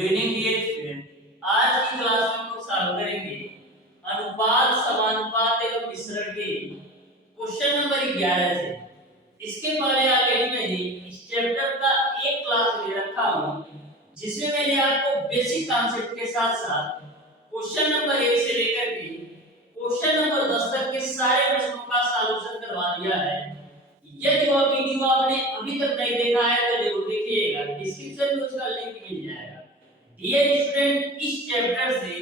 Good evening dear student. आज की class में हम लोग सॉल्व करेंगे अनुपात समानुपात एवं मिश्रण के क्वेश्चन नंबर 11 से। इसके पहले ऑलरेडी मैंने इस चैप्टर का एक क्लास ले रखा हूं जिसमें मैंने आपको बेसिक कॉन्सेप्ट के साथ साथ क्वेश्चन नंबर 1 से लेकर के क्वेश्चन नंबर 10 तक के सारे प्रश्नों का सॉल्यूशन करवा दिया है। यदि वह वीडियो आपने अभी तक नहीं देखा है तो जरूर देखिएगा, डिस्क्रिप्शन में उसका लिंक मिल जाएगा। डियर स्टूडेंट, इस चैप्टर से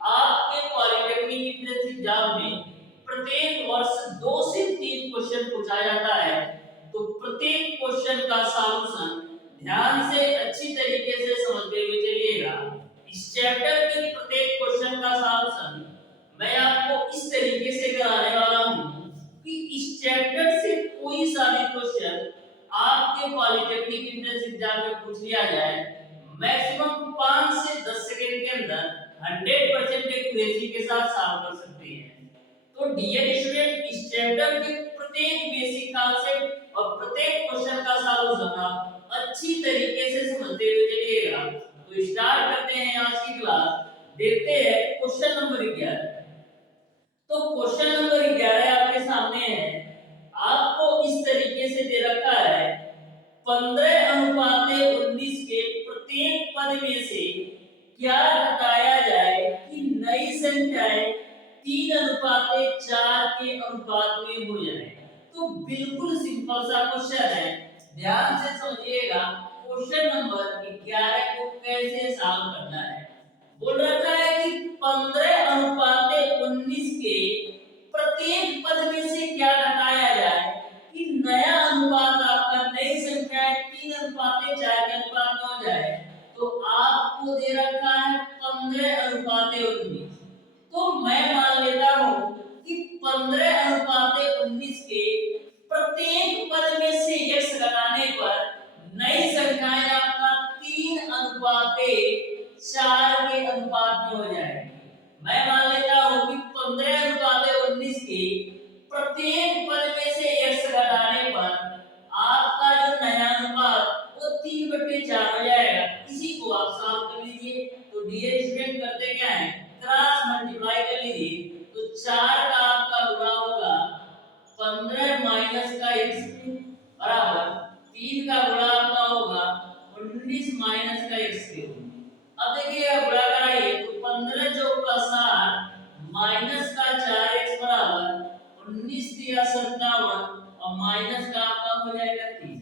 आपके पॉलिटेक्निक एंट्रेंस एग्जाम में प्रत्येक वर्ष 2 से 3 क्वेश्चन पूछा जाता है, तो प्रत्येक क्वेश्चन का सॉल्यूशन ध्यान से अच्छी तरीके से समझते हुए चलिएगा। इस चैप्टर के प्रत्येक क्वेश्चन का सॉल्यूशन मैं आपको इस तरीके से कराने वाला हूं कि इस चैप्टर से कोई सा भी क्वेश्चन आपके पॉलिटेक्निक एंट्रेंस एग्जाम में पूछ लिया जाए, मैक्सिमम 5 से 10 सेकंड के अंदर 100% एक्यूरेसी के साथ सॉल्व कर सकते हैं। तो डियर स्टूडेंट, इस चैप्टर के प्रत्येक बेसिक कॉन्सेप्ट और प्रत्येक क्वेश्चन का सॉल्यूशन आप अच्छी तरीके से समझते हुए चलिएगा। तो स्टार्ट करते हैं आज की क्लास। देखते हैं क्वेश्चन नंबर 11। तो क्वेश्चन नंबर 11 आपके सामने है। आपको इस तरीके से दे रखा है 15:19 के प्रत्येक पद में से क्या घटाया जाए कि नई संख्याएं 3:4 के अनुपात में हो जाए। तो बिल्कुल सिंपल सा क्वेश्चन है, ध्यान से समझिएगा। क्वेश्चन नंबर 11 को कैसे सॉल्व करना है। बोल रखा है कि 15:19 के प्रत्येक पद में से क्या घटाया जाए कि नया अनुपात आपका नई संख्या 3:4 के अनुपात में हो जाए। तो आपको दे रखा है 15:19। तो मैं मान लेता हूं कि 15:19 के प्रत्येक पद में से x घटाने पर नई संख्याएं आपका 3:4 के अनुपात में हो जाएगी। मैं मान लेता हूं कि 15:19 के प्रत्येक पद में से x घटाने पर आपका जो नया अनुपात वो 3/4 हो जाएगा। इसी को आप सॉल्व कर लीजिए। तो डियर स्टूडेंट, करते क्या है, क्रॉस मल्टीप्लाई कर लीजिए। तो 4 का आपका गुणा होगा 15 माइनस का x बराबर 3 का गुणा आपका होगा 19 माइनस का x। अब देखिए गुणा कराइए तो 15 चौका 60 माइनस का 4x बराबर 19 दिया 57 और माइनस का आपका हो जाएगा 3।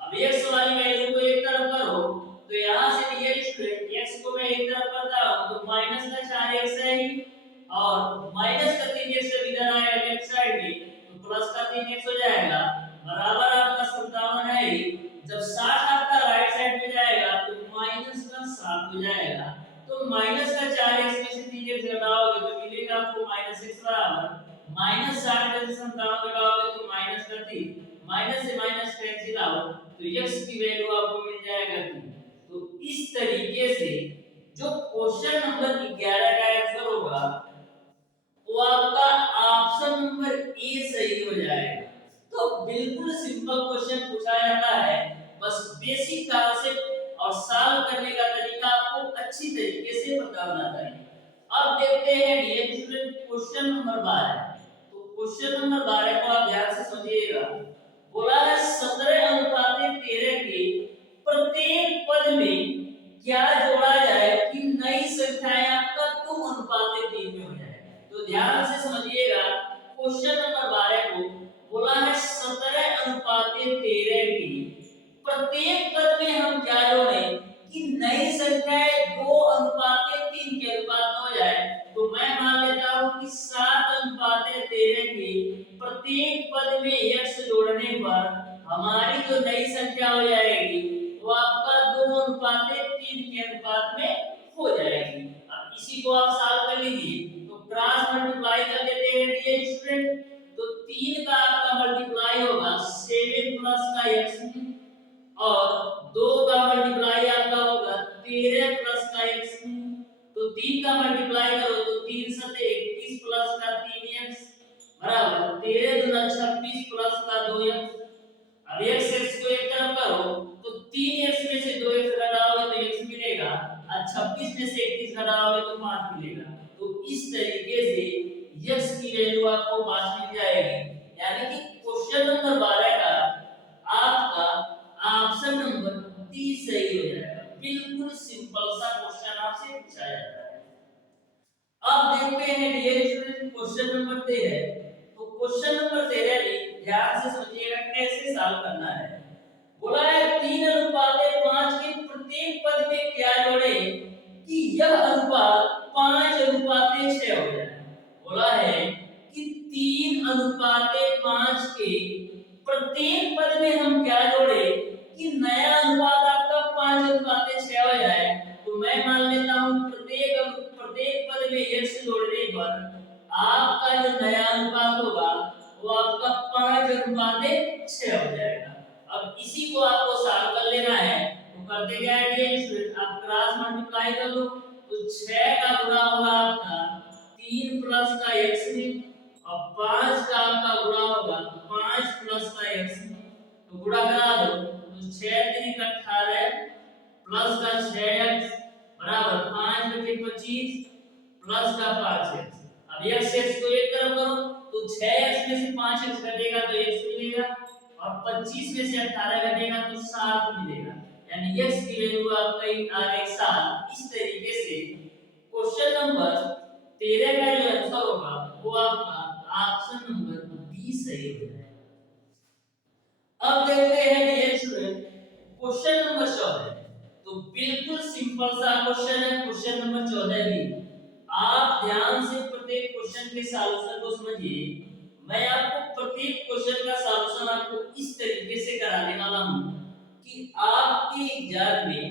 अब x वाली वैल्यू को एक तरफ करो तो यहां से डियर स्टूडेंट x को मैं एक तरफ करता हूं तो माइनस का 4x है ही और माइनस का 3x से इधर आएगा लेफ्ट साइड में तो प्लस का 3x हो जाएगा बराबर आपका 57 है ही। जब 60 आपका राइट साइड में जाएगा तो माइनस का 7 हो जाएगा। तो माइनस का 4x में से 3x घटाओगे तो मिलेगा आपको -x बराबर माइनस 60 में से 57 घटाओगे तो माइनस का 3। माइनस से माइनस कैंसिल आउट तो x की वैल्यू आपको मिल जाएगा 3। तो इस तरीके से जो क्वेश्चन नंबर 11 का आंसर होगा वो आपका ऑप्शन नंबर ए सही हो जाएगा। तो बिल्कुल सिंपल क्वेश्चन पूछा जाता है, बस बेसिक कॉन्सेप्ट और सॉल्व करने का तरीका आपको अच्छी तरीके से पता होना चाहिए। अब देखते हैं डियर स्टूडेंट क्वेश्चन नंबर 12। तो क्वेश्चन नंबर 12 को आप ध्यान से समझिएगा। बोला है 17:13 के प्रत्येक पद में क्या जोड़ा जाए कि नई संख्याएं आपका 2:3 में हो जाए। तो ध्यान से समझिएगा क्वेश्चन नंबर 12 को। बोला है 17:13 की प्रत्येक पद में हम क्या जोड़ें कि नई संख्याएं 2:3 के अनुपात में हो जाए। तो मैं मान लेता हूं कि 7:13 के प्रत्येक पद में x जोड़ने पर हमारी जो नई संख्या हो जाएगी वो आपका 2:3 के अनुपात में हो जाएगी। अब इसी को आप सॉल्व कर लीजिए। तो क्रॉस मल्टीप्लाई कर लेते हैं डियर स्टूडेंट। तो 3 का आपका मल्टीप्लाई होगा 7 प्लस का x और 2 का मल्टीप्लाई आपका होगा 13 प्लस का x। तो 3 का मल्टीप्लाई करो तो 3 7 21 प्लस का 3x बराबर 13 दूना 26 प्लस का 2x। अब x को एक तरफ करो तो 3x में से 2x घटाओगे तो x मिलेगा और 26 में से 31 घटाओगे तो 5 मिलेगा। तो इस तरीके से x की वैल्यू आपको 5 मिल जाएगी। यानी कि क्वेश्चन नंबर 12 का आपका ऑप्शन नंबर 30 सही हो जाएगा। बिल्कुल सिंपल सा क्वेश्चन आपसे पूछा जाता है। अब देखते हैं डियर स्टूडेंट क्वेश्चन नंबर 13। तो क्वेश्चन नंबर 13 भी ध्यान से समझिएगा कैसे सॉल्व करना है। बोला है 3:5 के प्रत्येक पद में क्या जोड़े कि यह अनुपात 5:6 हो जाए। बोला है कि 3:5 के प्रत्येक पद में हम क्या जोड़े कि नया अनुपात आपका 5:6 हो जाए। तो मैं मान लेता हूं प्रत्येक पद में x जोड़ने पर आपका जो नया अनुपात होगा वो आपका 5:6 हो जाएगा। अब इसी को आपको सॉल्व कर लेना है। तो करते क्या है ये स्टूडेंट, आप क्रॉस मल्टीप्लाई कर लो। तो 6 का गुणा होगा आपका 3 प्लस का x में और 5 का आपका गुणा होगा 5 प्लस का x में। तो गुणा करा दो तो 6 3 18 प्लस का 6x बराबर 5 बटे 25 प्लस का 5x। अब x को एक तरफ करो तो 6x में से 5x घटेगा तो x मिलेगा और 25 में से 18 घटेगा तो 7 मिलेगा। यानी x की वैल्यू आपका आ गई 7। इस तरीके से क्वेश्चन नंबर 13 का जो आंसर होगा वो आपका ऑप्शन नंबर 20 सही हो जाएगा। अब देखते हैं डियर स्टूडेंट क्वेश्चन नंबर 14। तो बिल्कुल सिंपल सा क्वेश्चन है क्वेश्चन नंबर 14 भी। आप ध्यान से प्रत्येक क्वेश्चन के सॉल्यूशन को समझिए। मैं आपको प्रत्येक क्वेश्चन का सॉल्यूशन आपको इस तरीके से कराने वाला हूं कि आपके एग्जाम में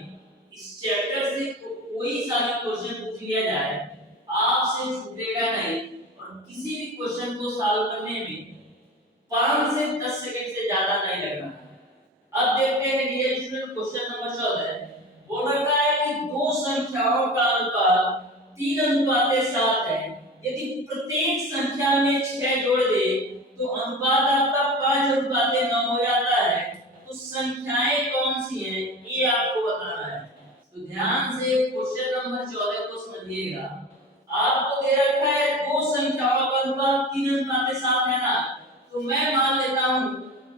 इस चैप्टर से कोई सा भी क्वेश्चन पूछ लिया जाए आपसे छूटेगा नहीं और किसी भी क्वेश्चन को सॉल्व करने में 5 से 10 सेकंड से ज्यादा नहीं लगना। अब देखते हैं ये स्टूडेंट क्वेश्चन नंबर 14 बोल रखा है कि दो संख्याओं का अनुपात 3:7 है। यदि प्रत्येक संख्या में 6 जोड़ दे तो अनुपात आपका 5:9 हो जाता है। तो संख्याएं कौन सी हैं ये आपको बताना है। तो ध्यान से क्वेश्चन नंबर 14 को समझिएगा। आपको दे रखा है दो संख्याओं का अनुपात 3:7 है ना। तो मैं मान लेता हूं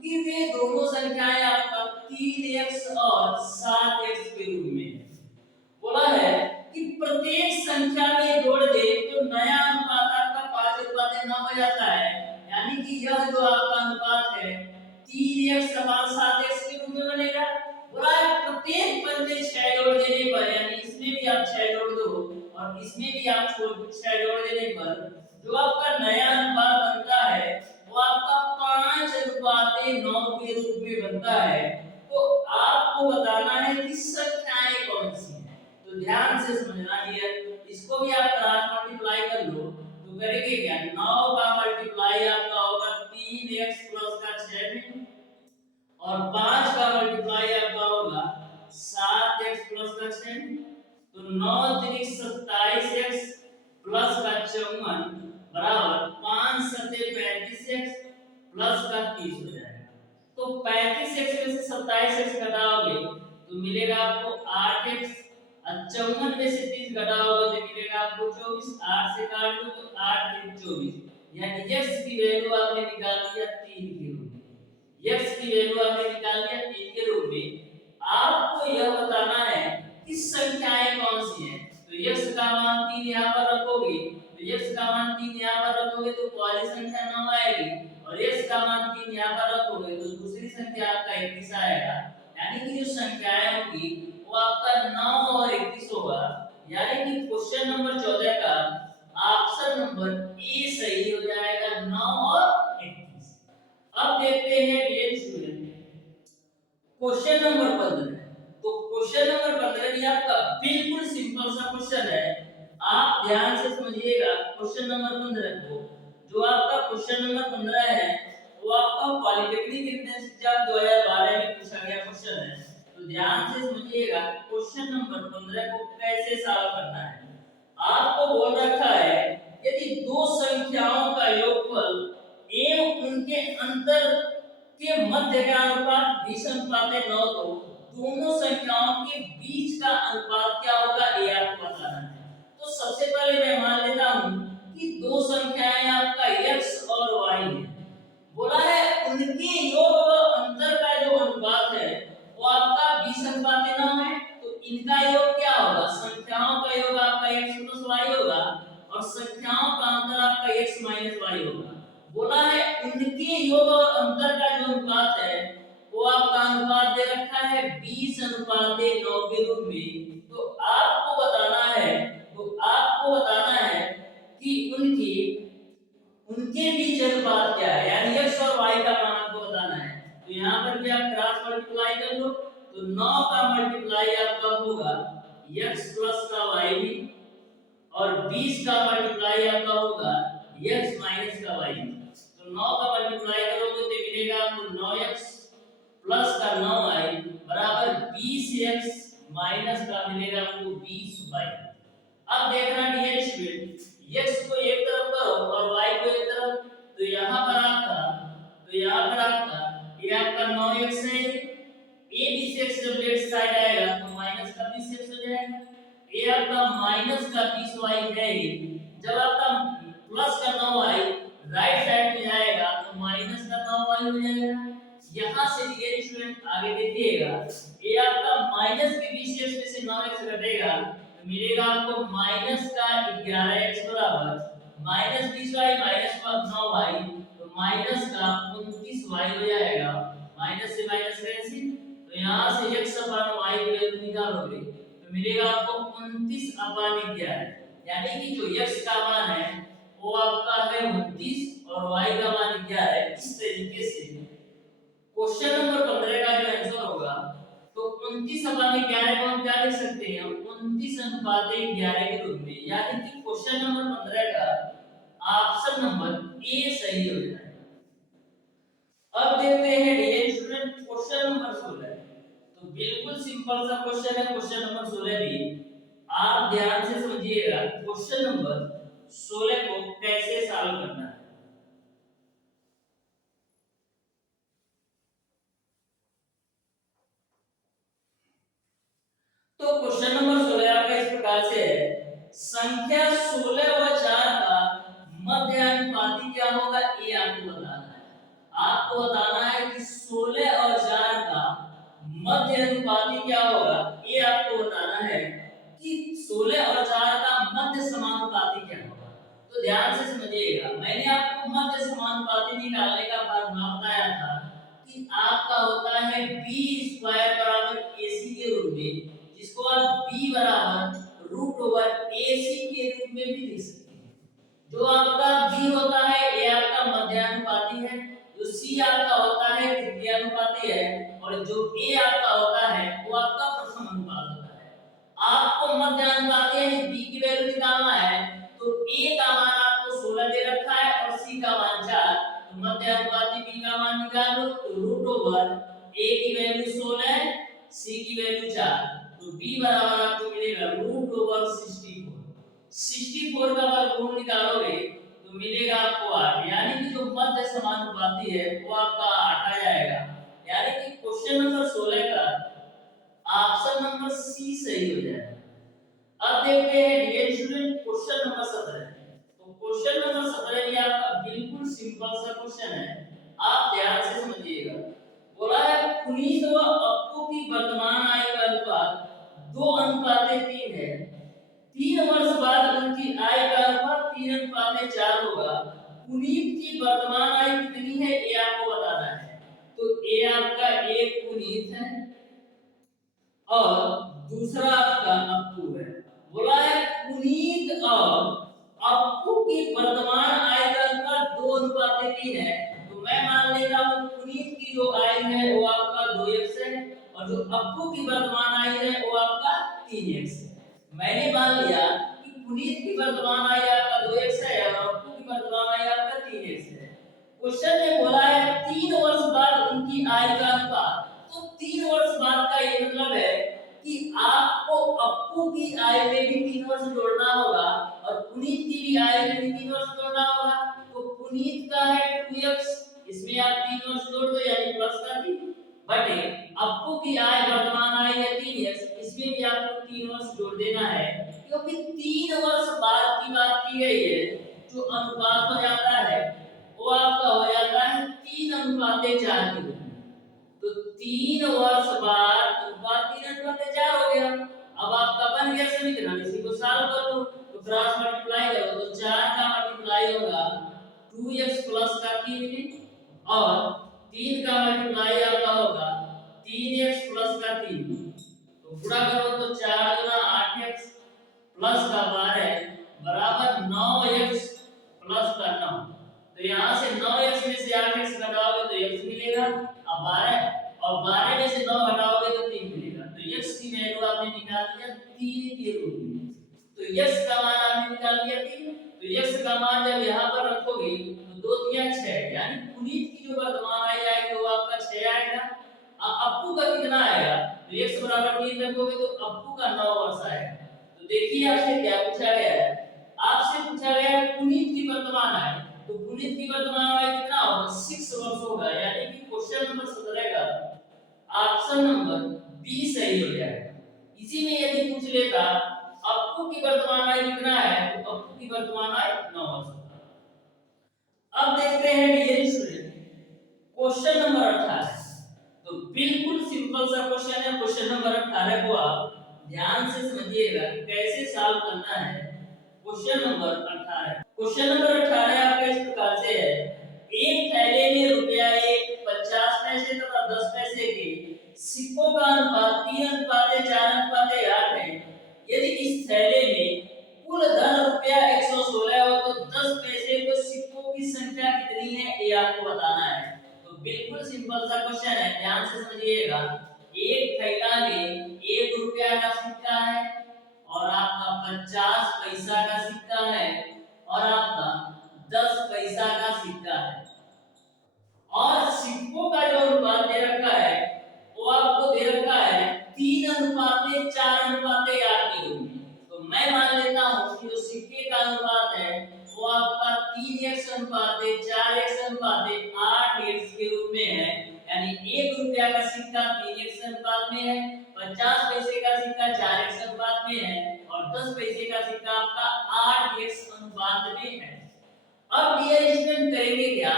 कि वे दोनों संख्याएं आपका 3x और 7x के रूप में। बोला है कि प्रत्येक संख्या में जोड़ दे तो नया अनुपात आपका 5:9 हो जाता है। यानी कि यह जो आपका अनुपात है 3x 7x के रूप में बनेगा। बोला है प्रत्येक पद में 6 जोड़ देने पर यानी इसमें भी आप 6 जोड़ दो और इसमें भी आप 6 जोड़ देने पर जो आपका नया अनुपात बनता है वो आपका 5:9 के रूप में बनता है। तो आपको बताना है कि संख्याएं कौन सी हैं। तो ध्यान से समझना है। इसको भी आप क्रॉस मल्टीप्लाई कर लो तो करेंगे क्या 9 का मल्टीप्लाई आपका होगा 3x प्लस का 6 में और 5 का मल्टीप्लाई आपका होगा 7x प्लस का 6 में। तो 9 3 27x प्लस का 54 बराबर 5 7 35x प्लस का 30 हो जाएगा। तो 35x में से 27x घटाओगे तो मिलेगा आपको 8x। 54 में से 30 घटाओगे तो मिलेगा आपको 24। 8 से काट दो तो 8 3 24। यानी x की वैल्यू आपने निकाल दिया 3 के रूप में। x की वैल्यू आपने निकाल दिया 3 के रूप में। आपको यह बताना है कि संख्याएं कौन सी हैं। तो x का मान 3 यहां पर रखोगे तो x का मान 3 यहां पर रखोगे तो पहली संख्या 9 आएगी और x का मान 3 यहां पर रखोगे तो दूसरी संख्या आपका 21 आएगा। यानी कि जो संख्याएं होंगी वो आपका 9 और 21 होगा। यानी कि क्वेश्चन नंबर 14 का ऑप्शन नंबर ए सही हो जाएगा 9 और 21। अब देखते हैं डियर स्टूडेंट क्वेश्चन नंबर 15। तो क्वेश्चन नंबर 15 भी आपका बिल्कुल सिंपल सा क्वेश्चन है। आप ध्यान से समझिएगा क्वेश्चन नंबर 15 को। जो आपका क्वेश्चन नंबर 15 है वो आपका पॉलिटेक्निक एंट्रेंस एग्जाम 2012 में पूछा गया क्वेश्चन है। तो ध्यान से समझिएगा क्वेश्चन नंबर 15 को कैसे सॉल्व करना है। आपको बोल रखा है यदि दो संख्याओं का योगफल एवं उनके अंतर के मध्य का अनुपात 20:9 तो दोनों संख्याओं के बीच का अनुपात क्या होगा ये आपको बताना है। तो सबसे पहले मैं मान लेता हूं कि दो संख्याएं आपका x और y है। बोला है उनके योग व अंतर का जो अनुपात है वो आपका 20:9 है। तो इनका योग क्या होगा, संख्याओं का योग आपका x + y होगा और संख्याओं का अंतर आपका x - y होगा। बोला है उनके योग और अंतर का जो अनुपात है वो आपका अनुपात दे रखा है 20:9 के रूप में। तो आपको बताना है कि उनके बीच अनुपात क्या है, यानी x और y का मान आपको बताना है। तो यहाँ पर भी आप क्रॉस मल्टीप्लाई कर लो तो 9 का मल्टीप्लाई आपका होगा x प्लस का y भी और 20 का मल्टीप्लाई आपका होगा x माइनस का y। तो 9 का मल्टीप्लाई करोगे तो मिलेगा आपको 9x प्लस का 9y बराबर 20x माइनस का मिलेगा आपको 20y। अब देखना डियर स्टूडेंट x को एक तरफ करो और y को एक तरफ, तो यहाँ पर आपका ये आपका 9x है, ये 20x जब लेफ्ट साइड आएगा तो माइनस का 20x हो जाएगा। ये आपका माइनस का 20y है, जब आपका प्लस का 9y राइट साइड में जाएगा तो माइनस का 9y हो जाएगा। यहाँ से डियर स्टूडेंट आगे देखिएगा ये आपका माइनस के 20x में से 9x घटेगा तो मिलेगा आपको माइनस का 11x बराबर माइनस 20y माइनस 9y तो माइनस का 29y हो जाएगा। माइनस से माइनस कैंसिल, तो यहाँ से x अपान y की वैल्यू निकालोगे तो मिलेगा आपको 29/11, यानी कि जो x का मान है वो आपका है 29 और y का मान 11। इस तरीके से क्वेश्चन नंबर 15 का जो आंसर होगा तो 29/11 को हम क्या लिख सकते हैं, 29:11 के रूप में, यानी कि क्वेश्चन नंबर 15 का ऑप्शन नंबर ए सही हो जाएगा। अब देखते हैं डियर स्टूडेंट क्वेश्चन नंबर 16। तो बिल्कुल सिंपल सा क्वेश्चन है क्वेश्चन नंबर 16 भी, आप ध्यान से समझिएगा क्वेश्चन नंबर 16 को कैसे सॉल्व करना है। तो क्वेश्चन नंबर 16 आपका इस प्रकार से है, संख्या 16 व 4 का मध्य अनुपाती क्या होगा ये आपको बताना है। आपको बताना है कि 16 और 4 का मध्य अनुपाती क्या होगा ये आपको बताना है कि 16 और 4 का मध्य समानुपाती क्या होगा। तो ध्यान से समझिएगा, मैंने आपको मध्य समानुपाती निकालने का फॉर्मूला बताया था कि आपका होता है b² बराबर ac के रूप में, जिसको आप b बराबर √ac के रूप में भी लिख सकते हैं। जो आपका b होता है ये आपका मध्यानुपाती है, जो c आपका होता है तृतीयानुपाती है और जो a आपका होता है वो आपका प्रथम अनुपात होता है। आपको मध्यानुपाती यानी b की वैल्यू निकालना है तो a का मान आपको 16 दे रखा है और c का मान 4, तो मध्यानुपाती b का मान निकालो तो √a की वैल्यू 16 है, c की वैल्यू 4, तो b बराबर आपको मिलेगा √64। 64 का वर्गमूल निकालोगे तो मिलेगा आपको 8, यानी कि जो मध्य समानुपाती है वो आपका 8 आ जाएगा। यानी कि क्वेश्चन नंबर 16 का ऑप्शन नंबर सी सही हो जाएगा। अब देखते हैं डियर स्टूडेंट क्वेश्चन नंबर 17। तो क्वेश्चन नंबर 17 भी आपका बिल्कुल सिंपल सा क्वेश्चन है, आप ध्यान से समझिएगा। बोला है पुनीत व अप्पू की वर्तमान आयु का अनुपात 2:3 है। 3 वर्ष बाद उनकी आय का अनुपात 3:4 होगा। पुनीत की वर्तमान आयु कितनी है ये आपको बताना है। तो ये आपका एक पुनीत है और दूसरा आपका अप्पू है। बोला है पुनीत और अप्पू की वर्तमान आय का अनुपात 2:3 है। तो मैं मान लेता हूँ पुनीत की जो आयु है वो आपका 2x है और जो अप्पू की वर्तमान आयु है वो आपका 3x है। मैंने मान लिया कि पुनीत की वर्तमान आयु आपका 2x है और अप्पू की वर्तमान आयु आपका 3x है। क्वेश्चन में बोला है 3 वर्ष बाद उनकी आयु का अनुपात, तो 3 वर्ष बाद का ये मतलब है कि आपको अप्पू की आयु में भी 3 वर्ष जोड़ना होगा और पुनीत की भी आयु में भी 3 वर्ष जोड़ना होगा। तो पुनीत का है 2x, इसमें आप 3 वर्ष जोड़ दो यानी प्लस का 3 बटे अप्पू की आय वर्तमान आय है 3x, इसमें भी आपको 3 वर्ष जोड़ देना है, क्योंकि 3 वर्ष बाद की बात की गई है। जो अनुपात हो जाता है वो आपका हो जाता है 3:4 के रूप में। तो 3 वर्ष बाद अनुपात 3:4 हो गया। अब आपका बन गया समीकरण, इसी को सॉल्व कर लो, तो क्रॉस मल्टीप्लाई करो तो 4 का मल्टीप्लाई होगा 2x प्लस का 3 और 3 का मल्टीप्लाई आपका होगा 3x प्लस का 3। तो गुणा करो तो 4 गुना 8x प्लस का 12 बराबर 9x प्लस का 9। तो यहाँ से 9x में से 8x घटाओगे तो x मिलेगा, अब 12 और 12 में से 9 घटाओगे तो 3 मिलेगा। तो x की वैल्यू आपने निकाल दिया 3 के रूप में। तो x का मान आपने निकाल दिया 3। तो x का मान जब यहाँ पर रखोगे तो 2 3 6, यानी पुनीत की जो वर्तमान आय आएगी वो आपका 6 आएगा। अप्पू का कितना आएगा? तो x बराबर 3 रखोगे तो अप्पू का 9 वर्ष आएगा। तो देखिए आपसे क्या पूछा गया है, आपसे पूछा गया है पुनीत की वर्तमान आय। तो पुनीत की वर्तमान आय कितना होगा? 6 वर्ष होगा, यानी कि क्वेश्चन नंबर 17 का ऑप्शन नंबर बी सही हो जाएगा। इसी में यदि पूछ लेता अप्पू की वर्तमान आय कितना है, तो अप्पू की वर्तमान आय 9 वर्ष। अब देखते हैं डियर स्टूडेंट क्वेश्चन नंबर 18। तो बिल्कुल सिंपल सा क्वेश्चन है। क्वेश्चन नंबर 18 को आप ध्यान से समझिएगा कैसे सॉल्व करना है। क्वेश्चन नंबर 18, क्वेश्चन नंबर 18 आपका इस प्रकार से है, एक थैले में रुपया 1, 50 पैसे तथा 10 पैसे के सिक्कों का अनुपात 3:4:8 है। यदि इस थैले में कुल धन रुपया 116 हो तो 10 पैसे के सिक्कों की संख्या कितनी है, ये आपको बताना है। तो बिल्कुल सिंपल सा क्वेश्चन है, ध्यान से समझिएगा। एक थैला में 1 रुपया का सिक्का है और आपका 50 पैसा का सिक्का है और आपका 10 पैसा का सिक्का है, और सिक्कों का जो अनुपात दे रखा है वो आपको दे रखा है 3:4:8 के रूप में। तो मैं मान लेता हूं कि जो सिक्के का अनुपात है वो आपका 3:4:8 के रूप में है, यानी 1 रुपया का सिक्का 3x अनुपात में है, 50 पैसे का सिक्का 4x अनुपात में है और 10 पैसे का सिक्का आपका 8x अनुपात में है। अब डियर स्टूडेंट करेंगे क्या,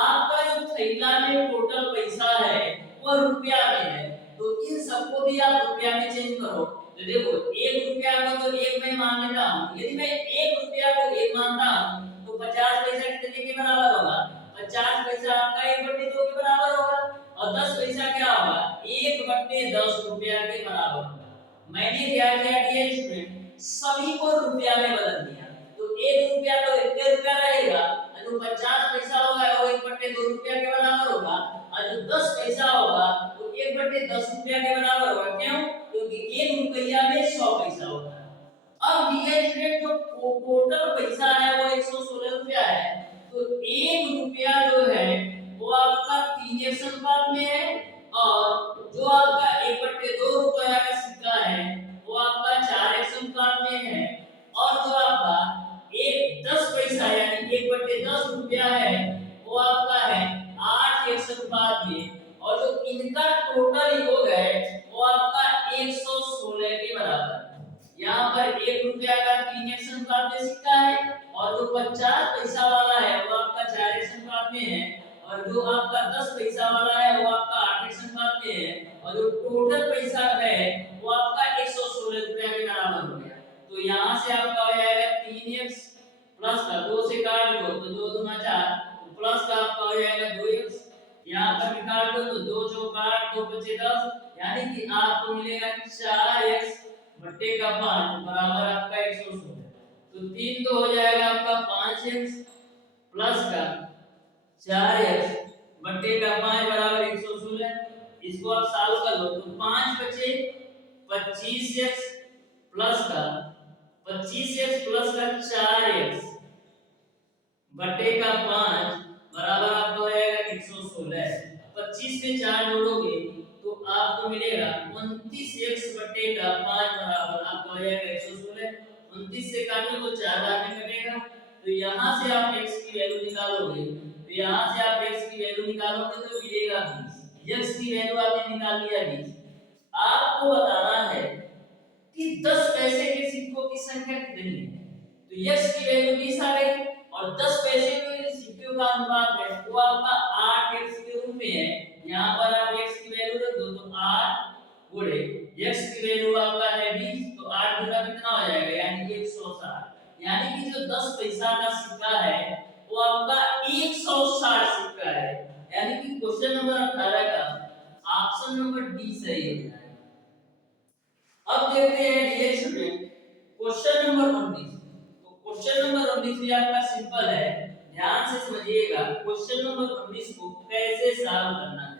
आपका जो थैला में टोटल पैसा है वो रुपया में है, तो इन सबको भी आप रुपया में चेंज करो। तो देखो 1 रुपया को तो 1 में मान लेता हूं, यदि मैं 1 रुपया को 1 मानता हूं तो 50 पैसा कितने के बराबर होगा? 50 पैसा आपका 1/2 के बराबर होगा और 10 पैसा क्या होगा? 1/10 रुपया के बराबर होगा। मैंने क्या किया डियर स्टूडेंट, सभी को रुपया में बदल दिया। तो 1 रुपया तो 1 रुपया रहेगा, जो 50 पैसा होगा वो 1/2 रुपया के बराबर होगा, और जो 10 पैसा होगा वो 1/10 रुपया के बराबर होगा। क्यों? क्योंकि 1 रुपया में 100 पैसा होता है। अब डियर स्टूडेंट जो टोटल पैसा है वो 116 रुपया है, तो 1 रुपया जो है वो आपका 3x अनुपात में है और जो आपका 1/2 रुपया का सिक्का है वो आपका 4x अनुपात में है, और जो आपका 10 पैसा यानी 1/10 रुपया है वो आपका है 8x अनुपात में, और जो इनका टोटल योग है वो आपका 116 के बराबर। यहाँ पर 1 रुपया का 3x अनुपात में सिक्का है और जो 50 पैसा वाला है वो आपका 4x अनुपात में है, और जो आपका 10 पैसा वाला है वो आपका 8x अनुपात में है, और जो टोटल पैसा है वो आपका 116 रुपया के बराबर हो गया। तो यहाँ से आपका हो जाएगा 3x प्लस का 2 से काट दो तो 2 दूना 4, तो प्लस का आपका हो जाएगा 2x, यहाँ पर निकाल दो तो 2 चौका 8 2 बचे 10, यानी कि आपको मिलेगा 4x बट्टे का 5 बराबर आपका 116। तो 3 तो हो जाएगा आपका 5x प्लस का 4x बट्टे का 5 बराबर 116। इसको आप सॉल्व कर लो तो 5 बचे 25x प्लस का 4x बटे का 5 बराबर आपको हो जाएगा 116। 25 में 4 जोड़ोगे तो आपको मिलेगा 29x बटे का 5 बराबर आपको हो जाएगा 116। 29 से काटो तो 4 बाद में कटेगा, तो यहाँ से आप x की वैल्यू निकालोगे, तो यहाँ से आप x की वैल्यू निकालोगे तो मिलेगा 20। x की वैल्यू आपने निकाल लिया 20। आपको बताना है कि 10 पैसे के सिक्कों की संख्या कितनी है। तो x की वैल्यू 20 आ गई और 10 पैसे के सिक्कों का अनुपात है वो आपका 8x के रूप में है। यहाँ पर आप x की वैल्यू रख दो तो 8 गुणे x की वैल्यू आपका है 20 तो 8 गुना कितना हो जाएगा यानी कि 160। यानी कि जो 10 पैसा का सिक्का है वो आपका 160 सिक्का है। यानी कि क्वेश्चन नंबर 18 का ऑप्शन नंबर डी सही हो जाएगा। अब देखते हैं डियर स्टूडेंट क्वेश्चन नंबर 19। तो क्वेश्चन नंबर 19 भी आपका सिंपल है, ध्यान से समझिएगा क्वेश्चन नंबर 19 को कैसे सॉल्व करना है।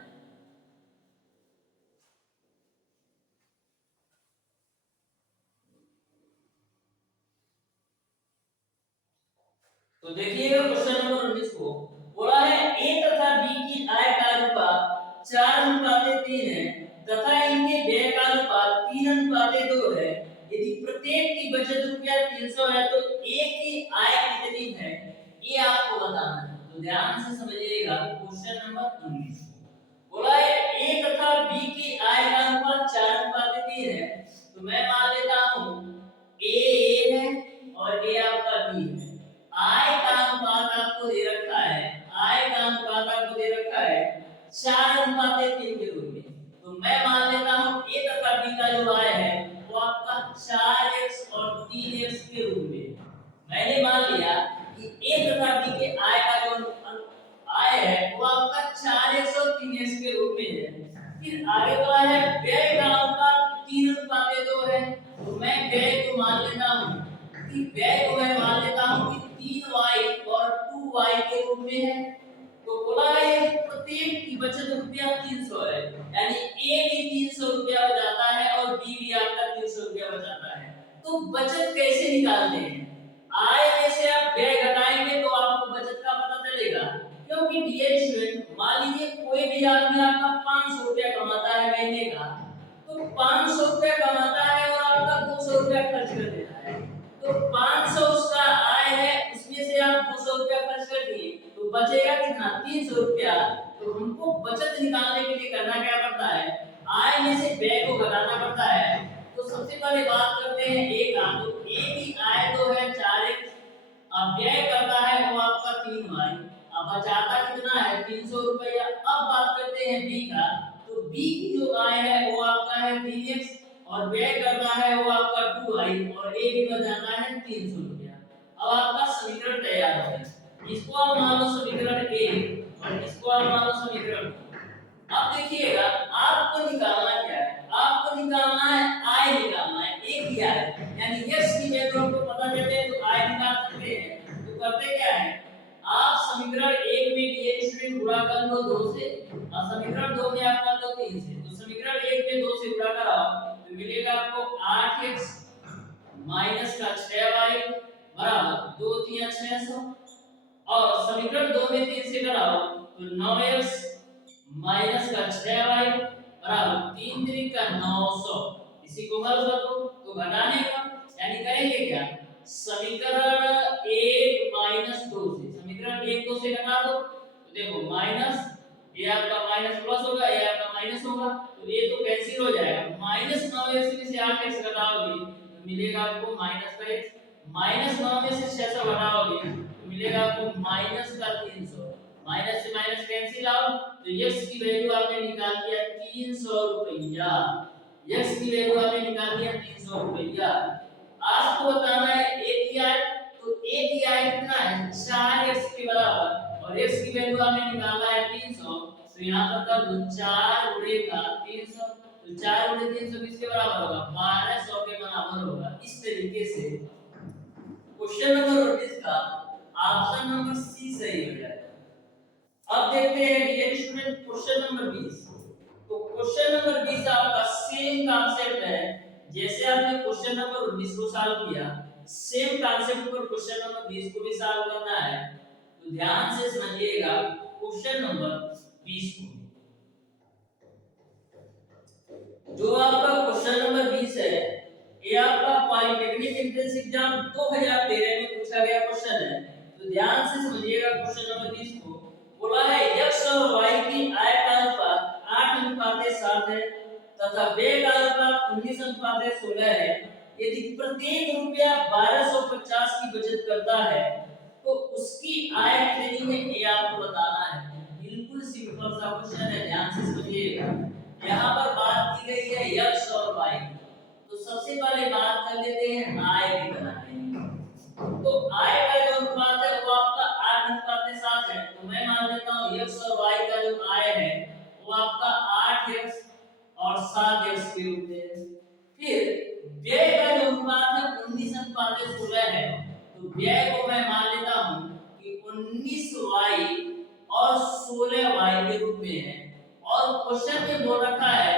तो देखिएगा क्वेश्चन नंबर 19 को बोला है a तथा b की आय का अनुपात 4:3 है तथा इनके व्यय का अनुपात 3:2 है। यदि प्रत्येक की बचत रुपया 300 है तो a की आय कितनी है ये आपको बताना है। तो ध्यान से समझिएगा क्वेश्चन नंबर 19 बोला है a तथा b की आय का अनुपात 4:3 है। तो मैं मान लेता हूं a है और a आपका b है। आय का अनुपात आपको दे रखा है, आय का अनुपात आपको दे रखा है 4:3 के रूप में। तो मैं मान लेता हूं a तथा b का जो आय है वो आपका 4x और 3x के रूप में। मैंने मान लिया कि a तथा b के आय का जो आय है वो आपका 4x और 3x के रूप में है। फिर आगे बोला है व्यय का अनुपात 3:2 है। तो मैं व्यय को मान लेता हूं कि व्यय को मैं मान लेता हूं कि 3y और 2y के रूप में है। तो बोला है प्रत्येक की बचत रुपया 300 है यानी a भी 300 रुपया बचाता है और b भी आपका 300 रुपया बचाता है। तो बचत कैसे निकालते हैं, आय में से आप व्यय घटाएंगे तो आपको बचत का पता चलेगा। क्योंकि डियर स्टूडेंट मान लीजिए कोई भी आदमी आपका 500 रुपया कमाता है महीने का, तो 500 रुपया कमाता है और आपका 200 रुपया खर्च कर देता है। तो 500 उसका आय है उसमें से आप 200 रुपया खर्च कर दिए तो बचेगा कितना 300 रुपया। तो हमको बचत निकालने के लिए करना क्या पड़ता है, आय में से व्यय को घटाना पड़ता है। तो सबसे पहले बात करते हैं ए का। तो ए की आय तो है 4x, अब व्यय करता है वो आपका 3y, अब बचाता कितना है 300 रुपया। अब बात करते हैं बी का। तो बी की जो आय है वो आपका है 3x और व्यय करता है वो आपका 2y और a भी बचाता है 300 रुपया। अब आपका समीकरण तैयार हो गया। इसको आप मान लो समीकरण a और इसको आप मान लो समीकरण b। अब देखिएगा आपको निकालना क्या है, आपको निकालना है आय निकालना है, a की आय यानी x की वैल्यू हमको पता चले तो आय निकाल सकते हैं। तो करते क्या है, आप समीकरण 1 में dx में गुणा कर लो 2 से और समीकरण 2 में आप कर लो 3 से। तो समीकरण 1 में 2 से गुणा कराओ तो मिलेगा आपको 8x माइनस का 6y बराबर 2 3 600 और समीकरण 2 में 3 से कराओ तो 9x माइनस का 6y बराबर 3 3 का 900। इसी को हल कर दो तो घटाने का यानी करेंगे क्या, समीकरण 1 माइनस 2 से समीकरण 1 2 से घटा दो तो देखो माइनस ये आपका माइनस प्लस होगा ये आपका माइनस होगा तो ये तो कैंसिल हो जाएगा। माइनस 9x में से 8x घटाओगे तो मिलेगा आपको माइनस का x, माइनस 9 में से 600 घटाओगे तो मिलेगा आपको माइनस का 300। माइनस से माइनस कैंसिल आउट तो x की वैल्यू आपने निकाल दिया 300 रुपया। x की वैल्यू आपने निकाल दिया 300 रुपया। आपको बताना है a की आय, तो a की आय कितना है 4x के बराबर और x की वैल्यू आपने निकाला है 300। तो यहां पर कर दो 4 गुणे का 300 तो 4 गुणे 300 किसके बराबर होगा 1200 के बराबर होगा। इस तरीके से क्वेश्चन नंबर 19 का ऑप्शन नंबर सी सही हो जाएगा। अब देखते हैं डियर स्टूडेंट क्वेश्चन नंबर 20। तो क्वेश्चन नंबर 20 आपका सेम कॉन्सेप्ट है जैसे आपने क्वेश्चन नंबर 19 को सॉल्व किया, सेम कॉन्सेप्ट पर क्वेश्चन नंबर 20 को भी सॉल्व करना है। तो ध्यान से समझिएगा क्वेश्चन नंबर 20 को। जो आपका क्वेश्चन नंबर 20 है ये आपका पॉलिटेक्निक एंट्रेंस एग्जाम 2013 में पूछा गया क्वेश्चन है। तो ध्यान से समझिएगा क्वेश्चन नंबर 20 को। बोला है x और y की आय का अनुपात अनुपात 7 है तथा व्यय का अनुपात 19:16 है, यदि प्रत्येक रुपया 1250 की बचत करता है तो उसकी आय कितनी है ये आपको बताना है। बिल्कुल सिंपल सा क्वेश्चन है, ध्यान से समझिएगा। यहाँ पर बात की गई है यक्स और वाई, तो सबसे पहले बात कर लेते हैं आय की बनाने की। तो आय का जो अनुपात है वो आपका 8:7 है, तो मैं मान लेता हूँ यक्स और वाई का जो आय है वो आपका 8x और 7x के रूप में है। फिर व्यय का जो अनुपात है 19:16 है, तो व्यय को मैं मान लेता हूँ कि 19y और 16y के रूप में है। और क्वेश्चन में बोल रखा है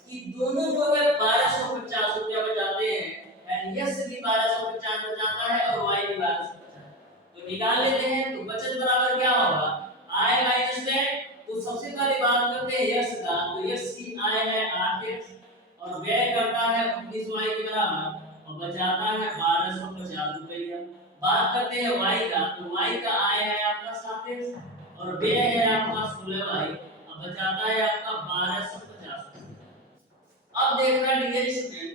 कि दोनों जो है 1250 रुपया बचाते हैं, एंड यस भी 1250 बचाता है और y भी 1250, तो निकाल लेते हैं। तो बचत बराबर क्या होगा, आय माइनस व्यय। तो सबसे पहले बात करते हैं यस का, तो यस की आय है 8x और व्यय करता है 19y के बराबर और बचाता है 1250 रुपया। बात करते हैं y का, तो y का आय है आपका 7x और व्यय है आपका 16y और बचाता है आपका 1250। अब देख रहा है डियर स्टूडेंट,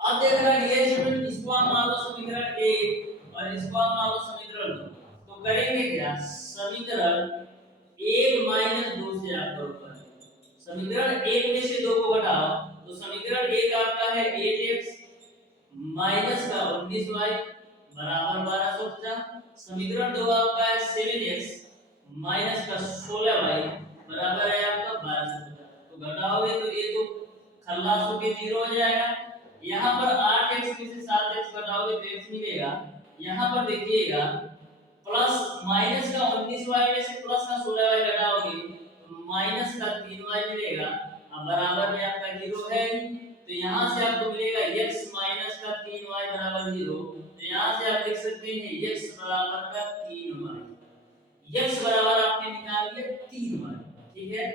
अब देख रहा है डियर स्टूडेंट, इसको आप मान लो समीकरण 1 और इसको आप मान लो समीकरण 2। तो करेंगे क्या, समीकरण 1 - 2 से आप करोगे। समीकरण 1 में से 2 को घटाओ, तो समीकरण 1 आपका है 8x माइनस का 19y बराबर 1250। समीकरण 2 आपका है 7x माइनस का 16y बराबर है आपका 1250। तो घटाओगे तो ये तो खल्लास होके 0 हो जाएगा। यहाँ पर 8x में से 7x घटाओगे तो x मिलेगा। यहाँ पर देखिएगा प्लस माइनस का 19y में से प्लस का 16y घटाओगे तो माइनस का 3y मिलेगा और बराबर में आपका 0 है। तो यहाँ से आपको मिलेगा x माइनस का 3y बराबर 0। तो यहाँ से आप देख सकते हैं x बराबर का 3y, x बराबर आपने निकाल लिया 3y, ठीक है,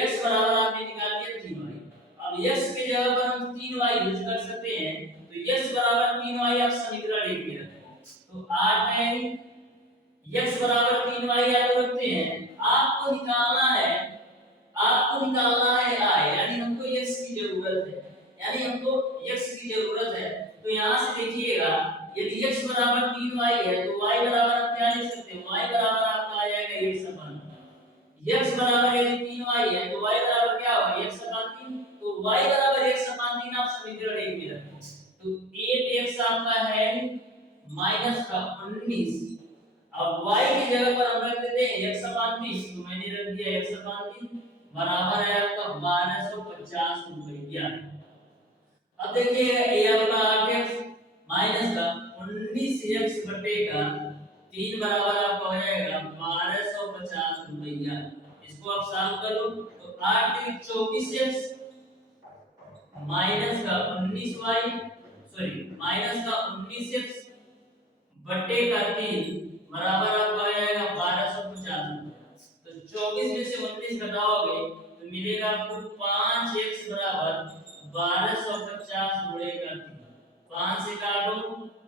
x बराबर आपने निकाल लिया 3y। अब x के जगह पर हम 3y यूज कर सकते हैं, तो x बराबर 3y आप समीकरण 1 में रखें तो 8 है, x बराबर 3y याद रखते हैं। आपको निकालना है आय, यानी हमको x की जरूरत है, यानी हमको x की जरूरत है। तो यहाँ से देखिएगा यदि x बराबर 3y है तो y बराबर आप क्या लिख सकते हैं, y बराबर आपका आ जाएगा x बराबर यदि 3y है तो y बराबर क्या होगा x/3, तो y बराबर x/3 आप समीकरण 1 में रखें। तो 8x आपका है माइनस का 19, अब y की जगह पर हम रख देते हैं x/3, तो मैंने रख दिया x/3 बराबर है आपका 1250 रुपया। अब देखिए ये आपका 8x माइनस का 19x बटे का 3 बराबर आपका हो जाएगा 1250 रुपया। इसको आप सॉल्व कर लो तो 8 × 24x माइनस का 19x बटे का 3 बराबर आपका आ जाएगा 1250। तो 24 में से 19 घटाओगे तो मिलेगा आपको 5x बराबर 1250 गुणेगा 3। 5 से काटो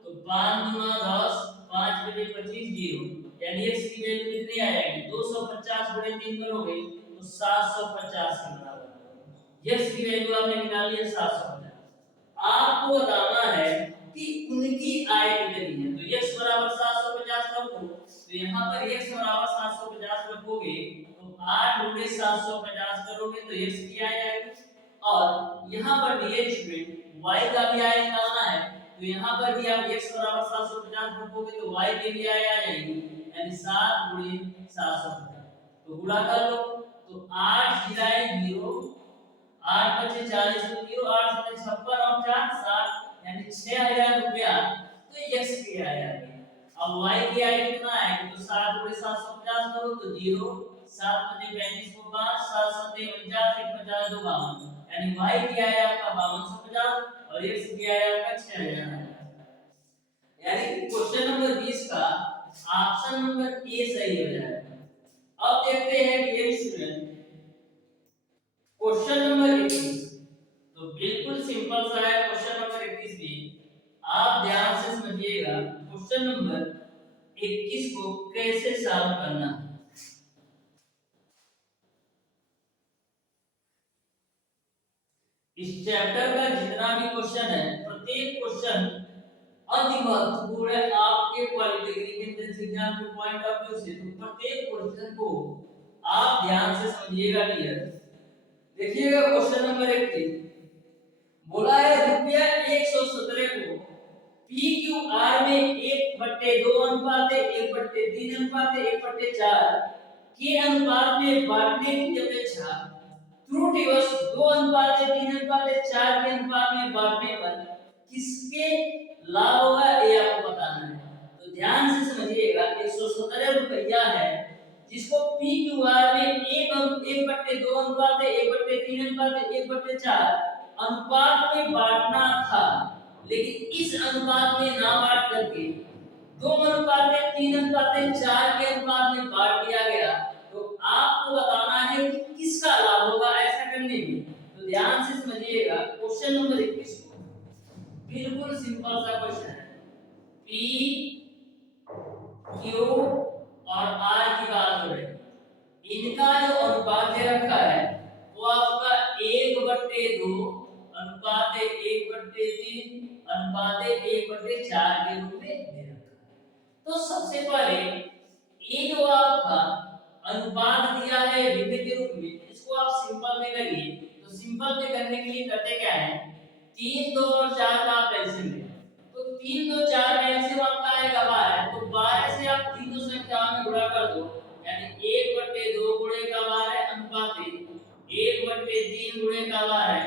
तो 5 × 10, 5 × 25 0, यानी x की वैल्यू कितनी आ जाएगी 250 × 3 करोगे तो 750 के बराबर। x की वैल्यू आपने निकाल लिया 750। आपको बताना है कि उनकी आय कितनी है, तो x बराबर 750 रखो, तो यहाँ पर x बराबर 750 रखोगे तो 8 × 750 करोगे तो x की आय आएगी। और यहाँ पर डियर स्टूडेंट y का भी आय निकालना है, तो यहाँ पर भी आप x बराबर 750 रखोगे तो y की भी आय आ जाएगी, यानी 7 × 750। तो गुणा कर लो तो 8 × 0, 8 × 5 40 तो 0, 8 × 7 56 और 4 60, यानी 6000 रुपया तो x की आय आ गई। अब y की आय कितना है, तो 7 × 750 करो तो 0, 7 × 35 को 5, 7 × 7 49, 50 2 52, यानी y की आय आपका 5250 और x की आय आपका 6000 है। यानी क्वेश्चन नंबर 20 का ऑप्शन नंबर ए सही हो जाएगा। अब देखते हैं डियर स्टूडेंट क्वेश्चन नंबर 21। तो बिल्कुल सिंपल सा है क्वेश्चन नंबर 21 भी, आप ध्यान से समझिएगा क्वेश्चन नंबर 21 को कैसे सॉल्व करना है। इस चैप्टर का जितना भी क्वेश्चन है, प्रत्येक क्वेश्चन अति महत्वपूर्ण है आपके पॉलिटेक्निक एंट्रेंस एग्जाम के पॉइंट ऑफ व्यू से। तो प्रत्येक क्वेश्चन को आप ध्यान से समझिएगा क्लियर। देखिएगा क्वेश्चन नंबर 1 बोला है रुपया 117 को पी क्यू आर में 1/2 अनुपात 1/3 अनुपात 1/4 के अनुपात में बांटने की अपेक्षा त्रुटिवश 2:3:4 के अनुपात में बांटने पर किसके लाभ होगा ये आपको बताना है। तो ध्यान से समझिएगा 117 रुपया है जिसको पी क्यू आर में 1/2 अनुपात 1/3 अनुपात 1/4 अनुपात में बांटना था, लेकिन इस अनुपात में ना बांट करके 2:3:4 के अनुपात में बांट दिया गया। तो आपको बताना है कि किसका लाभ होगा ऐसा करने में। तो ध्यान से समझिएगा क्वेश्चन नंबर 21 को, बिल्कुल सिंपल सा क्वेश्चन है। पी क्यू और आर की बात हो रही है, इनका जो अनुपात दे रखा है वो आपका 1/2 अनुपात 1/3 अनुपात 1/4 के रूप में दे रखा है। तो सबसे पहले ये जो आपका अनुपात दिया है भिन्न के रूप में, इसको आप सिंपल में करिए। तो सिंपल में करने के लिए करते क्या है, 3, 2 और 4 का आप एलसीएम लें। तो 3, 2, 4 का एलसीएम आपका आएगा 12। तो 12 से आप तीनों संख्याओं में गुणा कर दो, यानी 1/2 गुणे का 12 अनुपात 1/3 गुणे का 12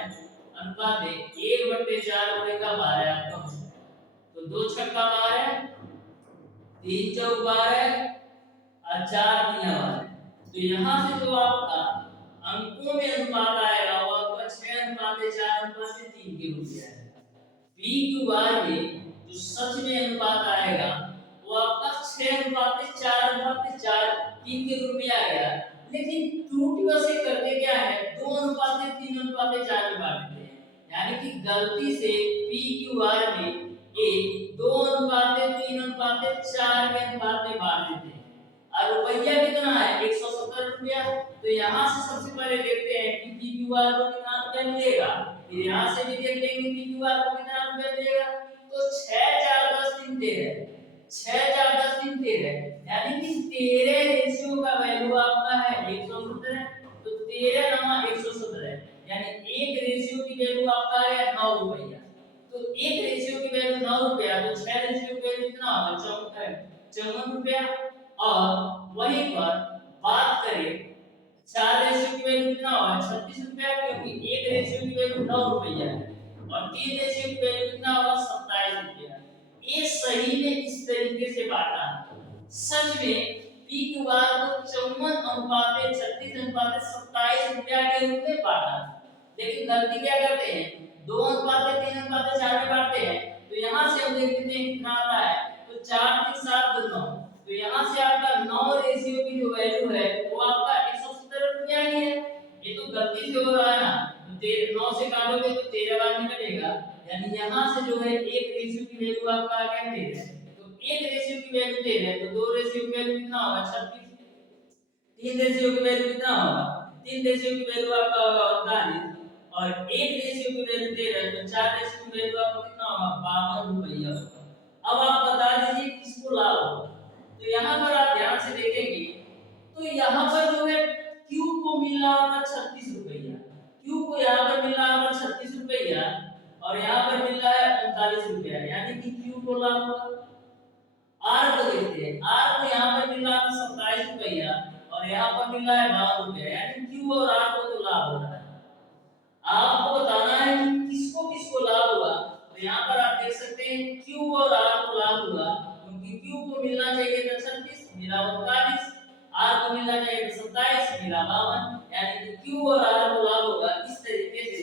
अनुपात 1/4 गुणे का 12 आपका। तो 2 छक्का 12, 3 चौक 12 और 4 तिया 12। तो यहाँ से जो आपका अंकों में अनुपात आएगा वो आपका 6:4:3 के रूप में आएगा। पी क्यू आर में जो सच में अनुपात आएगा वो आपका 6:4:3 के रूप में आएगा। लेकिन त्रुटिवश से करते क्या है, 2:3:4 में बांट देते हैं, यानी कि गलती से पी क्यू आर में एक 2:3:4 के अनुपात में बांट देते हैं। और रुपया कितना है 117 रुपया। तो यहाँ से सबसे पहले देखते हैं कि पी क्यू आर को कितना रुपया मिलेगा, फिर यहाँ से भी देख लेंगे पी क्यू आर को कितना रुपया मिलेगा। तो 6, 4, 10, 3, 13 6, 4, 10, 3, 13 यानी कि 13 रेशियो का वैल्यू आपका है 117। तो 13:117 यानी एक रेशियो की वैल्यू आपका है 9 रुपया। तो एक रेशियो की वैल्यू 9 रुपया, तो 6 रेशियो की वैल्यू कितना होगा 54 रुपया। और वहीं पर बात करें 4 रेशियो की वैल्यू कितना होगा 36 रुपया, क्योंकि एक रेशियो की वैल्यू 9 रुपया है और 3 रेशियो की वैल्यू कितना होगा 27 रुपया। ये सही में इस तरीके से बांटा। सच में पी क्यू आर को 54:36:27 रुपया के रूप में बांटा, लेकिन गलती क्या करते हैं 2:3:4 में बांटते हैं। तो यहाँ से हम देखते हैं कितना आता है, तो 4, 3, 7, 2, 9। तो यहाँ से आपका 9 रेशियो की जो वैल्यू है वो आपका 117 रुपया ही है। ये तो गलती से हो रहा है ना, तो 9 से काटोगे तो 13 बार निकलेगा, यानी यहाँ से जो है एक रेशियो की वैल्यू आपका आ गया 13। तो एक रेशियो की वैल्यू 13 तो 2 रेशियो की वैल्यू कितना होगा 36, 3 रेशियो की वैल्यू कितना होगा 3 रेशियो की वैल्यू आपका होगा 39 और एक रेशियो की वैल्यू 13, तो 4 रेशियो की वैल्यू आपका कितना होगा 52 रुपया। अब आप बता दीजिए किसको लाभ होगा। तो यहाँ पर आप ध्यान से देखेंगे तो यहाँ पर जो है Q को मिल रहा होगा 36 रुपया, Q को यहाँ पर मिल रहा होगा 36 रुपया और यहाँ पर मिल रहा है 39 रुपया, यानी कि Q को लाभ होगा। R को देखते हैं, R को यहाँ पर मिल रहा है 27 रुपया और यहाँ पर मिल रहा है 52 रुपया, यानी Q और R को तो लाभ हो रहा है। आपको बताना है कि किसको किसको लाभ हुआ। तो यहाँ पर आप देख सकते हैं Q और R को लाभ हुआ, क्योंकि Q को मिलना चाहिए था 36, मिला 39, R को मिलना चाहिए था 27, मिला 52, यानी कि Q और R को लाभ होगा। इस तरीके से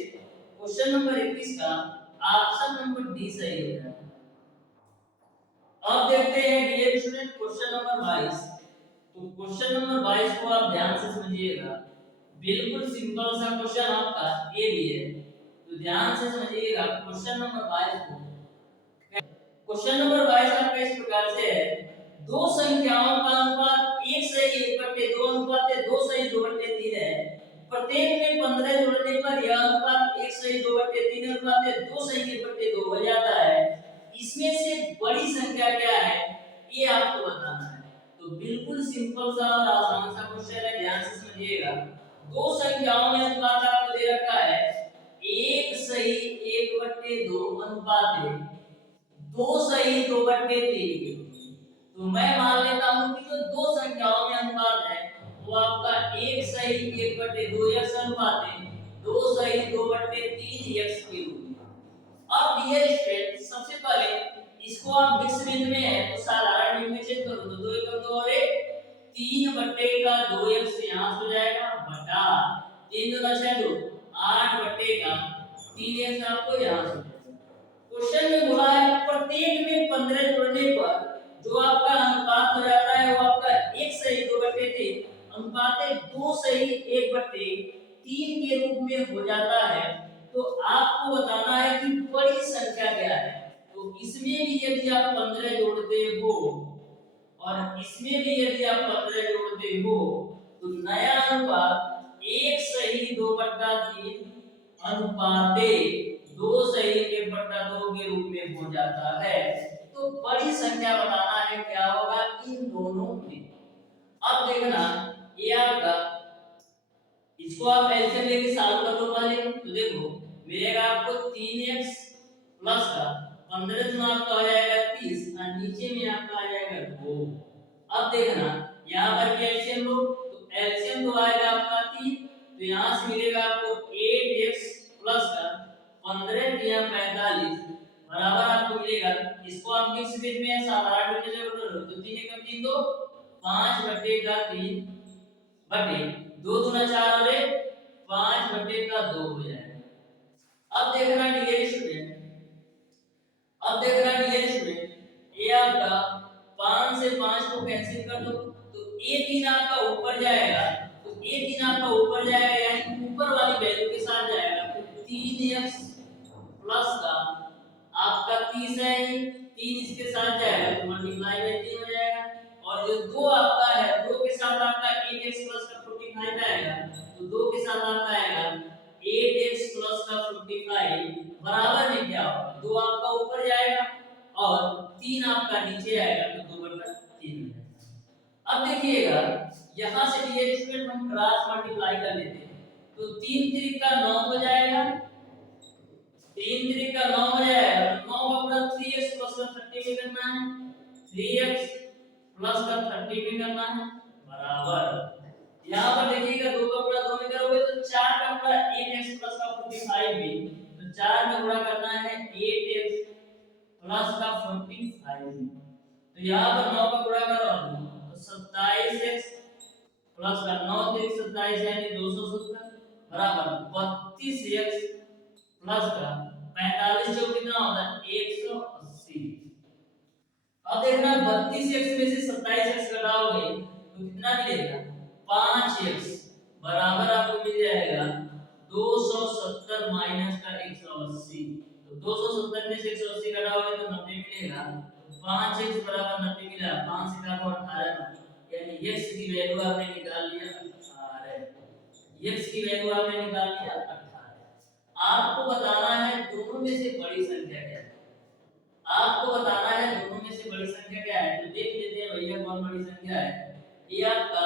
क्वेश्चन नंबर 21 का ऑप्शन नंबर डी सही हो जाएगा। अब देखते हैं डियर स्टूडेंट क्वेश्चन नंबर 22। तो क्वेश्चन नंबर 22 को आप ध्यान से समझिएगा, बिल्कुल सिंपल सा क्वेश्चन आपका ये भी है, तो ध्यान से समझिएगा क्वेश्चन नंबर 22 को। क्वेश्चन नंबर 22 आपका इस प्रकार से है, दो संख्याओं का अनुपात 1:1/2 अनुपात 2:2/3 है, प्रत्येक में 15 जोड़ने पर यह अनुपात 1:2/3 अनुपात 2:1/2 हो जाता है। इसमें से बड़ी संख्या क्या है ये आपको बताना है। तो बिल्कुल सिंपल सा और आसान सा क्वेश्चन है, ध्यान से समझिएगा। दो संख्याओं में अनुपात आपको दे रखा है 1:1/2 अनुपात 2:2/3। तो मैं मान लेता हूं कि जो दो संख्याओं में अनुपात है वो आपका 1:1/2 x अनुपात है 2:2/3 x के रूप में। अब डियर स्टूडेंट सबसे पहले इसको आप मिक्स बिंद में है तो साधारण बिंद में चेक करो तो 2 एकम 2 और 1 3/2x यहां हो जाएगा बटा 3 2 6 2 8/3x आपको यहां से। क्वेश्चन में बोला है प्रत्येक में 15 जोड़ने पर जो आपका अनुपात हो जाता है वो आपका 1:2/3 अनुपात 2:1/3 के रूप में हो जाता है। तो आपको बताना है कि बड़ी संख्या क्या है। तो इसमें भी यदि आप 15 जोड़ते हो और इसमें भी यदि आप 15 जोड़ते हो तो नया अनुपात 1:2/3 अनुपात 2:1/2 के रूप में हो जाता है। तो बड़ी संख्या बताना है क्या होगा इन दोनों में। अब देखना ये आपका इसको आप एलसीएम लेके सॉल्व कर लो पहले। तो देखो मिलेगा आपको 3x प्लस का 15 गुना आपका हो जाएगा 30 और नीचे में आपका आ जाएगा 2। अब देखना यहां पर भी एलसीएम लो तो एलसीएम तो आएगा आपका 3 तो यहां से मिलेगा आपको 8x प्लस का 15 या 45 बराबर आपको मिलेगा। इसको आप मिक्स बिट में साधारण बिट में जोड़ लो तो 3 एकम 3 2 5/3 बटे 2 दूना 4 और 1 5/2 हो जाएगा। अब देखना डियर स्टूडेंट ये आपका 5 से 5 को कैंसिल कर दो तो ये 3 आपका ऊपर जाएगा तो ये 3 आपका ऊपर जाएगा यानी ऊपर वाली वैल्यू के साथ जाएगा। तो 3x प्लस का आपका 30 है 3 इसके साथ जाएगा तो मल्टीप्लाई बाय 3 हो जाएगा। और जो 2 आपका है 2 के साथ आपका 8x प्लस का 45 आएगा तो 2 के साथ आपका आएगा 8x प्लस का 45 बराबर में क्या होगा 2 आपका ऊपर जाएगा और 3 आपका नीचे आएगा तो 2/3 हो जाएगा। अब देखिएगा यहां से डियर स्टूडेंट हम क्रॉस मल्टीप्लाई कर लेते हैं तो 3 3 का 9 हो जाएगा 3 3 का 9 हो जाएगा 9 का 3x प्लस का 30 भी करना है 3x प्लस का 30 भी करना है बराबर। यहां पर देखिएगा 2 का गुणा 2 में करोगे तो 4 का गुणा 8x प्लस का 45 भी तो 4 में गुणा करना है 8x प्लस का 45 भी। तो यहां पर 9 का गुणा करो तो 27x प्लस का 9 3 27 यानी 270 बराबर 32x प्लस का 45 जो कितना होता है 180। अब देखना 32x में से 27x घटाओगे तो कितना मिलेगा 5x बराबर आपको मिल जाएगा 270 माइनस का 180। तो 270 में से 180 घटाओगे तो 90 मिलेगा। 5x बराबर 90 मिला 5 से काटो 18 यानी x की वैल्यू आपने निकाल लिया 18। x की वैल्यू आपने निकाल लिया 18। आपको बताना है दोनों में से बड़ी संख्या क्या है। आपको बताना है दोनों में से बड़ी संख्या क्या है। तो देख लेते हैं भैया कौन बड़ी संख्या है। ये आपका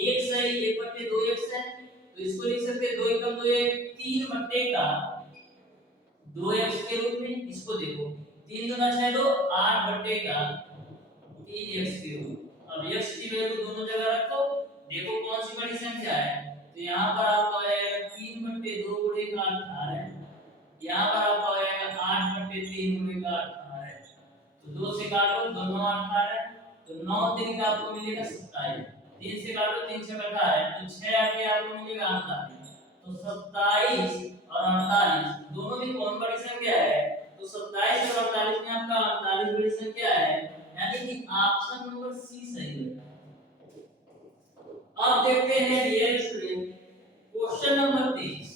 1:1/2x है तो इसको लिख सकते हैं 2 एकम 2 3 का 2x के रूप में। इसको देखो 3 दूना 6 2 8 का 3x के रूप। अब x की वैल्यू दोनों जगह रखो देखो कौन सी बड़ी संख्या है। तो यहाँ पर आपका आ जाएगा 3/2 का 18 यहाँ पर आपका हो जाएगा 8/3 का 18 तो 2 से काटो दोनों 18 तो 9 3 का आपको मिलेगा 27 3 से काटो 3 से 18 तो 6 आके आपको मिलेगा 48। तो 27 और 48 दोनों में कौन बड़ी संख्या है। तो 27 और 48 में आपका 48 बड़ी संख्या है यानी कि ऑप्शन नंबर सी सही है। अब देखते हैं डियर स्टूडेंट क्वेश्चन नंबर 23।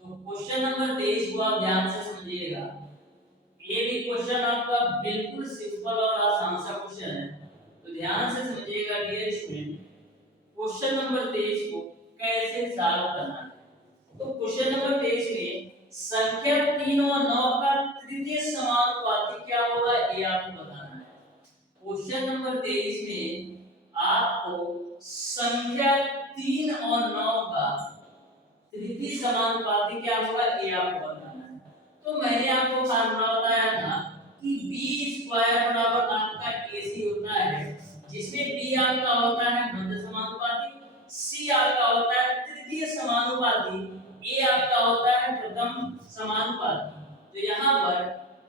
तो क्वेश्चन नंबर 23 को आप ध्यान से समझिएगा। ये भी क्वेश्चन आपका बिल्कुल सिंपल और आसान सा क्वेश्चन है तो ध्यान से समझिएगा डियर स्टूडेंट। क्वेश्चन नंबर 23 को कैसे सॉल्व करना है। तो क्वेश्चन नंबर 23 में संख्या 3 और 9 का तृतीय समानुपाती क्या होगा ये आपको बताना है। क्वेश्चन नंबर 23 में आपको संख्या 3 और 9 का तृतीय समानुपाती क्या होगा ये आपको बताना है। तो मैंने आपको फार्मूला बताया था कि b स्क्वायर बराबर आपका ac होता है, जिसमें b आपका होता है मध्य समानुपाती, c आपका होता है तृतीय समानुपाती, a आपका होता है प्रथम समानुपाती। तो यहाँ पर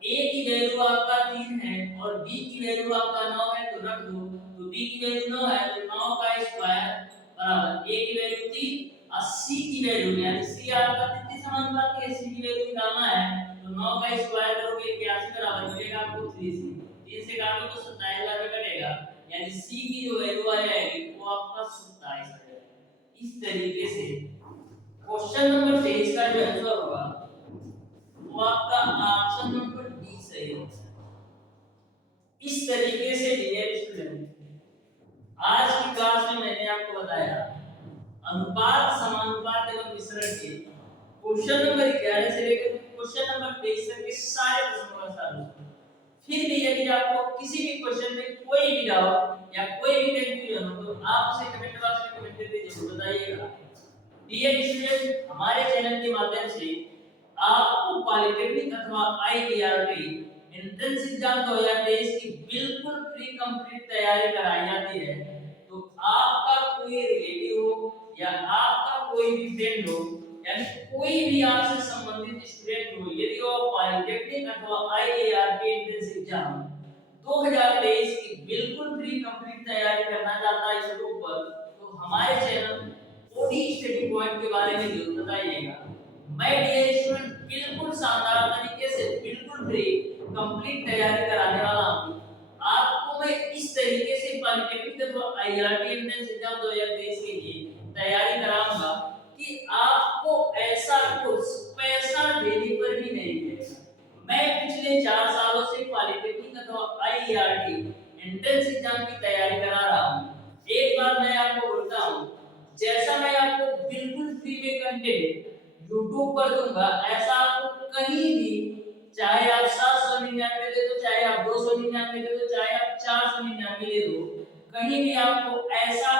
a की वैल्यू आपका 3 है और b की वैल्यू आपका 9 है, तो रख दो। तो b की वैल्यू 9 है तो 9 का स्क्वायर बराबर a की वैल्यू 3 और c की वैल्यू यानी c आपका तृतीय समानुपाती है, c की वैल्यू निकालना है तो 9 का स्क्वायर करोगे 81 बराबर मिलेगा आपको 3c। 3 से काटो तो 27 आगे कटेगा, यानी c की जो वैल्यू आ जाएगी वो आपका 27 आ जाएगा। इस तरीके से क्वेश्चन नंबर 23 का जो आंसर होगा वो आपका ऑप्शन नंबर डी सही होगा। इस तरीके से डियर स्टूडेंट आज की क्लास में मैंने आपको बताया अनुपात समानुपात एवं मिश्रण के क्वेश्चन नंबर 11 से लेकर क्वेश्चन नंबर 23 तक के सारे प्रश्नों का सॉल्यूशन। फिर भी यदि आपको किसी भी क्वेश्चन में कोई भी डाउट या कोई भी कंफ्यूजन हो तो आप उसे कमेंट बॉक्स में कमेंट करके जरूर बताइएगा। डियर स्टूडेंट हमारे चैनल के माध्यम से आपको पॉलिटेक्निक अथवा आईआईटी एंट्रेंस एग्जाम 2023 की बिल्कुल फ्री कंप्लीट तैयारी कराई जाती है। तो आपका कोई रिलेटिव हो या आपका कोई भी फ्रेंड हो यानी कोई भी आपसे संबंधित स्टूडेंट हो, यदि वो पॉलिटेक्निक अथवा आईआईटी एंट्रेंस एग्जाम 2023 की बिल्कुल फ्री कंप्लीट तैयारी करना चाहता है यूट्यूब पर, तो हमारे चैनल ओडी स्टडी पॉइंट के बारे में जरूर बताइएगा। मैं डियर स्टूडेंट बिल्कुल शानदार तरीके से बिल्कुल फ्री कंप्लीट तैयारी कराने वाला हूं। आपको मैं इस तरीके से पॉलिटेक्निक और आईआईटी एंट्रेंस एग्जाम 2023 के लिए तैयारी कराऊंगा कि आपको ऐसा कोर्स पैसा देने पर भी नहीं मिलेगा। मैं पिछले 4 सालों से पॉलिटेक्निक अथवा आईआईटी एंट्रेंस एग्जाम की तैयारी करा रहा हूं। एक बात मैं आपको बोलता हूं, जैसा मैं आपको बिल्कुल फ्री में कंटेंट YouTube पर दूंगा ऐसा आपको कहीं भी, चाहे आप 799 दे दो, चाहे आप 299 दे दो, चाहे आप 499 दे दो, कहीं भी आपको ऐसा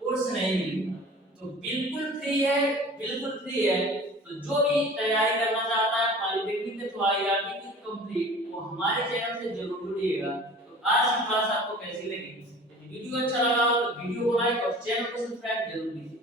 कोर्स नहीं मिलेगा। तो बिल्कुल फ्री है, बिल्कुल फ्री है। तो जो भी तैयारी करना चाहता है पॉलिटेक्निक अथवा आईआईटी की कंप्लीट वो हमारे चैनल से जरूर जुड़िएगा। तो आज की क्लास आपको कैसी लगी? यदि वीडियो अच्छा लगा हो तो वीडियो को लाइक और चैनल को सब्सक्राइब जरूर कीजिए।